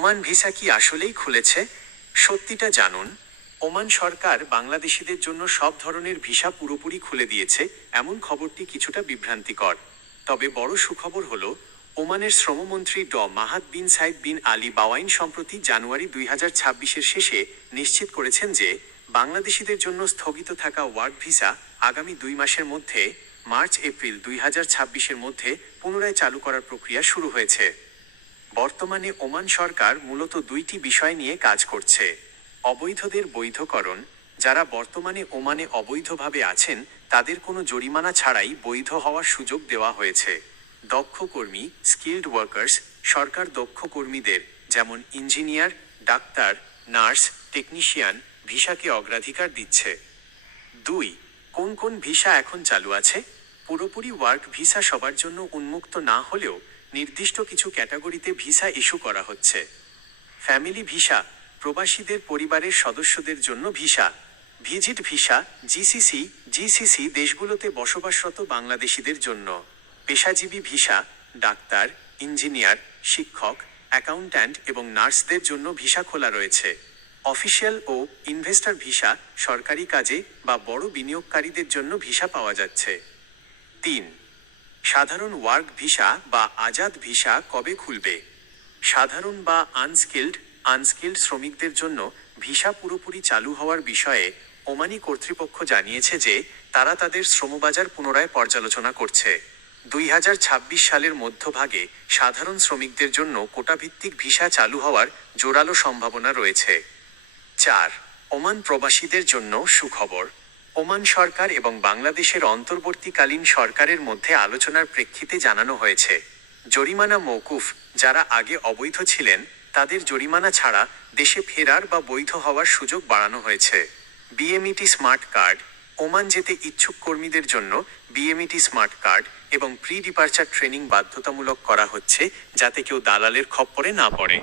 Oman visa কি আসলেই খুলেছে? সত্যিটা জানুন। ওমান সরকার বাংলাদেশিদের জন্য সব ধরনের ভিসা পুরোপুরি খুলে দিয়েছে, এমন খবরটি কিছুটা বিভ্রান্তিকর। তবে বড় সুখবর হলো, ওমানের শ্রমমন্ত্রী মাহাত বিন সাইদ বিন আলী বাওয়াইন সম্প্রতি জানুয়ারি 2026-এর শেষে নিশ্চিত করেছেন যে বাংলাদেশিদের জন্য স্থগিত থাকা ওয়ার্ক ভিসা আগামী 2 মাসের মধ্যে মার্চ-এপ্রিল 2026-এর মধ্যে পুনরায় চালু করার প্রক্রিয়া শুরু হয়েছে। বর্তমানে ওমান সরকার মূলত 2টি বিষয় নিয়ে কাজ করছে। অবৈধদের বৈধকরণ, যারা বর্তমানে ওমানে অবৈধভাবে আছেন তাদের কোনো জরিমানা ছাড়াই বৈধ হওয়ার সুযোগ দেওয়া হয়েছে। দক্ষ কর্মী, স্কিল্ড ওয়ার্কার্স, সরকার দক্ষ কর্মীদের যেমন ইঞ্জিনিয়ার, ডাক্তার, নার্স, টেকনিশিয়ান ভিসাকে অগ্রাধিকার দিচ্ছে। 2. কোন কোন ভিসা এখন চালু আছে? পুরোপুরি ওয়ার্ক ভিসা সবার জন্য উন্মুক্ত না হলেও নির্দিষ্ট কিছু ক্যাটাগরিতে ভিসা ইস্যু করা হচ্ছে। ফ্যামিলি ভিসা, প্রবাসীদের পরিবারের সদস্যদের জন্য ভিসা। ভিজিট ভিসা, জিসিসি দেশগুলোতে বসবাসরত বাংলাদেশিদের জন্য। পেশাজীবী ভিসা, ডাক্তার, ইঞ্জিনিয়ার, শিক্ষক, অ্যাকাউন্ট্যান্ট এবং নার্সদের জন্য ভিসা খোলা রয়েছে। অফিসিয়াল ও ইনভেস্টর ভিসা, সরকারি কাজে বা বড় বিনিয়োগকারীদের জন্য ভিসা পাওয়া যাচ্ছে। 3. সাধারণ ওয়ার্ক ভিসা বা আজাদ ভিসা কবে খুলবে? সাধারণ বা আনস্কিল্ড শ্রমিকদের জন্য ভিসা পুরোপুরি চালু হওয়ার বিষয়ে ওমানি কর্তৃপক্ষ জানিয়েছে যে তারা তাদের শ্রমবাজার পুনরায় পর্যালোচনা করছে। 2026 সালের মধ্যভাগে সাধারণ শ্রমিকদের জন্য কোটাভিত্তিক ভিসা চালু হওয়ার জোরালো সম্ভাবনা রয়েছে। 4. ওমান প্রবাসীদের জন্য সুখবর। ওমান সরকার এবং বাংলাদেশের অন্তর্বর্তীকালীন সরকারের মধ্যে আলোচনার প্রেক্ষিতে জানানো হয়েছে, জরিমানা মওকুফ, যারা আগে অবৈধ ছিলেন তাদের জরিমানা ছাড়া দেশে ফেরার বা বৈধ হওয়ার সুযোগ বাড়ানো হয়েছে। বিএমইটি স্মার্ট কার্ড, ওমান যেতে ইচ্ছুক কর্মীদের জন্য বিএমইটি স্মার্ট কার্ড এবং প্রি ডিপারচার ট্রেনিং বাধ্যতামূলক করা হচ্ছে যাতে কেউ দালালের খপ্পরে না পড়ে।